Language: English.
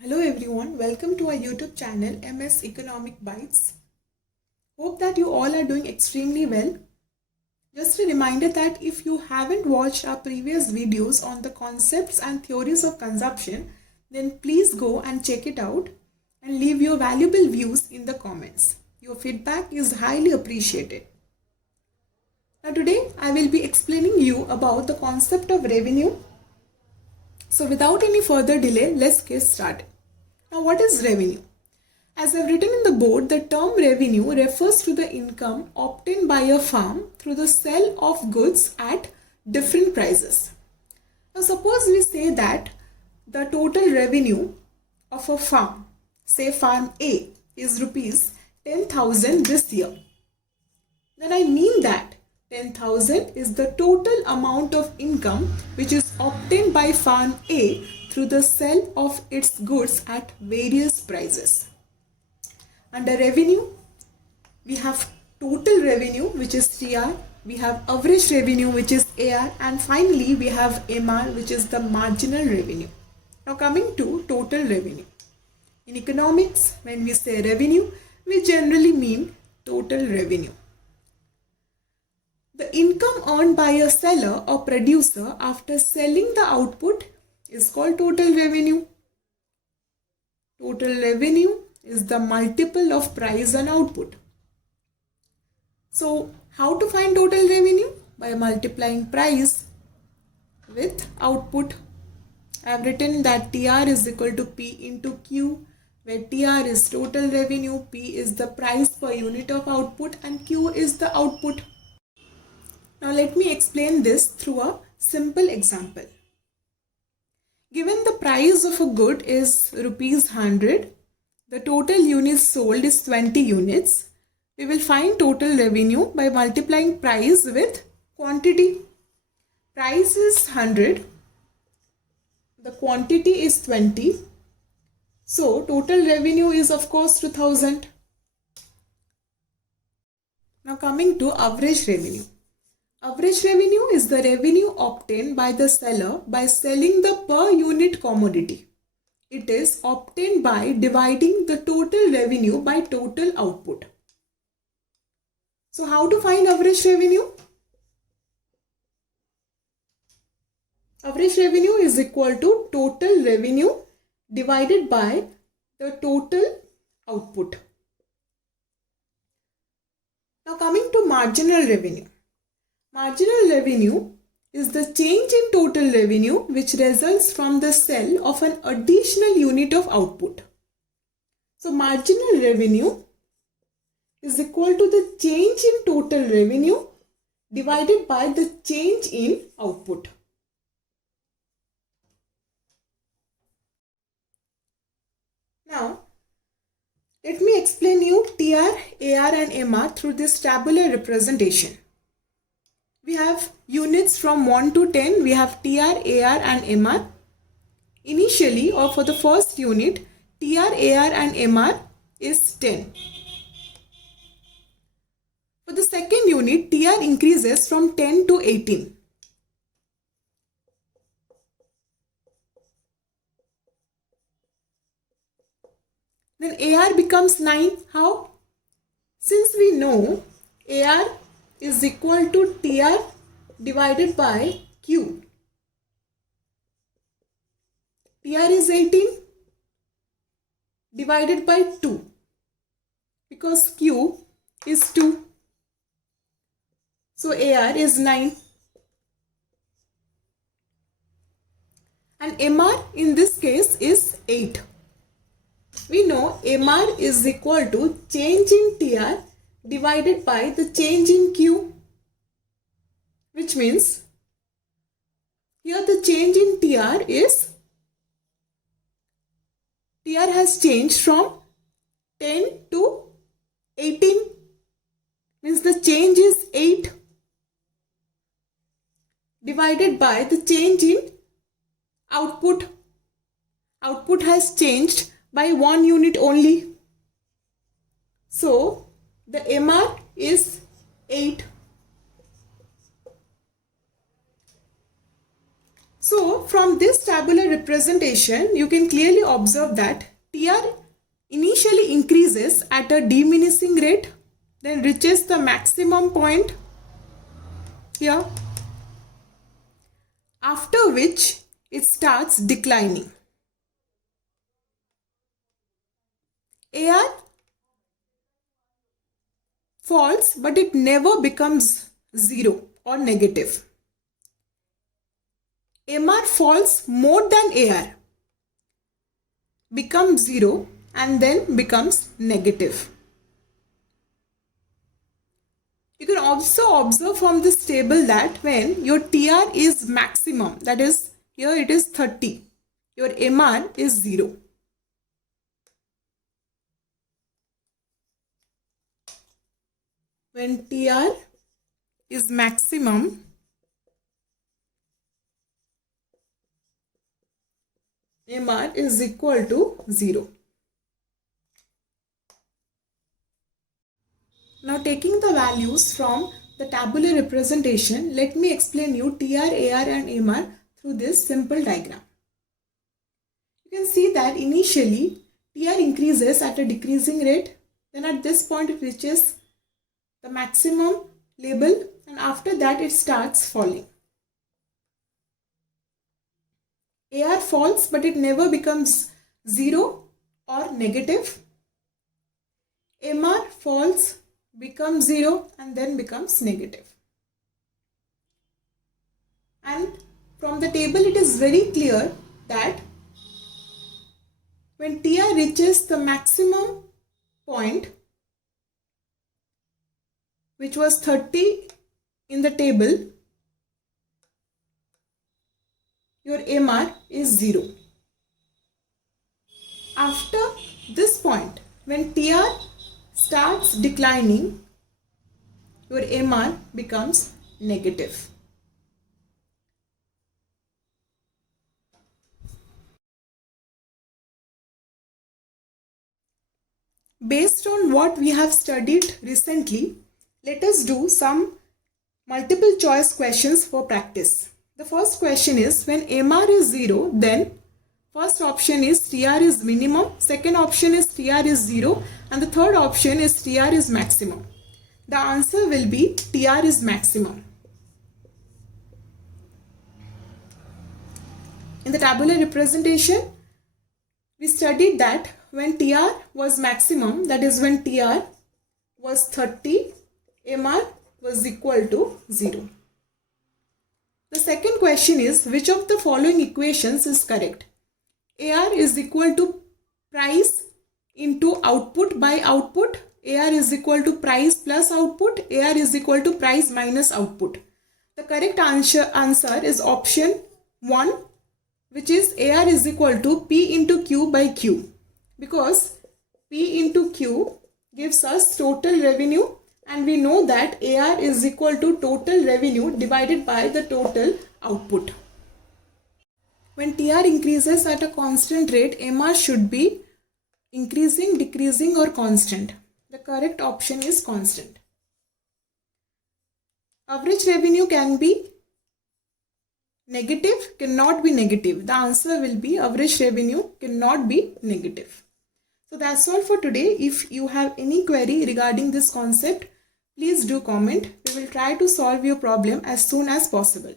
Hello everyone, welcome to our YouTube channel MS Economic Bytes. Hope that you all are doing extremely well. Just a reminder that if you haven't watched our previous videos on the concepts and theories of consumption, then please go and check it out and leave your valuable views in the comments. Your feedback is highly appreciated. Now today I will be explaining you about the concept of revenue. So without any further delay, let's get started. Now what is revenue? As I've written in the board, the term revenue refers to the income obtained by a firm through the sale of goods at different prices. Now suppose we say that the total revenue of a farm, say farm A, is rupees 10,000 this year. Then I mean that 10,000 is the total amount of income which is obtained by farm A through the sale of its goods at various prices. Under revenue, we have total revenue which is TR, we have average revenue which is AR, and finally we have MR which is the marginal revenue. Now coming to total revenue. In economics, when we say revenue, we generally mean total revenue. The income earned by a seller or producer after selling the output is called total revenue. Total revenue is the multiple of price and output. So how to find total revenue? By multiplying price with output. I have written that TR is equal to P into Q, where TR is total revenue, P is the price per unit of output, and Q is the output. Now let me explain this through a simple example. Given the price of a good is rupees 100, the total units sold is 20 units. We will find total revenue by multiplying price with quantity. Price is 100, the quantity is 20. So total revenue is of course 2000. Now coming to average revenue. Average revenue is the revenue obtained by the seller by selling the per unit commodity. It is obtained by dividing the total revenue by total output. So how to find average revenue? Average revenue is equal to total revenue divided by the total output. Now coming to marginal revenue. Marginal revenue is the change in total revenue which results from the sale of an additional unit of output. So marginal revenue is equal to the change in total revenue divided by the change in output. Now let me explain you TR, AR and MR through this tabular representation. We have units from 1 to 10. We have TR, AR and MR. Initially, or for the first unit, TR, AR and MR is 10. For the second unit, TR increases from 10 to 18. Then AR becomes 9. How? Since we know AR is equal to TR divided by Q. TR is 18 divided by 2 because Q is 2. So AR is 9. And MR in this case is 8. We know MR is equal to change in TR divided by the change in Q, which means here the change in TR has changed from 10 to 18, means the change is 8 divided by the change in output. Output has changed by 1 unit only. So the MR is 8. So from this tabular representation, you can clearly observe that TR initially increases at a diminishing rate, then reaches the maximum point here, after which it starts declining. AR falls, but it never becomes 0 or negative. MR falls more than AR, becomes 0 and then becomes negative. You can also observe from this table that when your TR is maximum, that is here it is 30, your MR is 0. When TR is maximum, MR is equal to 0. Now taking the values from the tabular representation, let me explain you TR, AR and MR through this simple diagram. You can see that initially TR increases at a decreasing rate, then at this point it reaches the maximum level and after that it starts falling. AR falls but it never becomes 0 or negative. MR falls, becomes 0 and then becomes negative. And from the table it is very clear that when TR reaches the maximum point, which was 30 in the table, your MR is 0. After this point, when TR starts declining, your MR becomes negative. Based on what we have studied recently, let us do some multiple choice questions for practice. The first question is, when MR is 0, then first option is TR is minimum, second option is TR is 0 and the third option is TR is maximum. The answer will be TR is maximum. In the tabular representation, we studied that when TR was maximum, that is when TR was 30, MR was equal to 0. The second question is, which of the following equations is correct? AR is equal to price into output by output. AR is equal to price plus output. AR is equal to price minus output. The correct answer is option 1, which is AR is equal to P into Q by Q, because P into Q gives us total revenue and we know that AR is equal to total revenue divided by the total output. When TR increases at a constant rate, MR should be increasing, decreasing or constant. The correct option is constant. Average revenue can be negative, cannot be negative. The answer will be average revenue cannot be negative. So that's all for today. If you have any query regarding this concept, please do comment. We will try to solve your problem as soon as possible.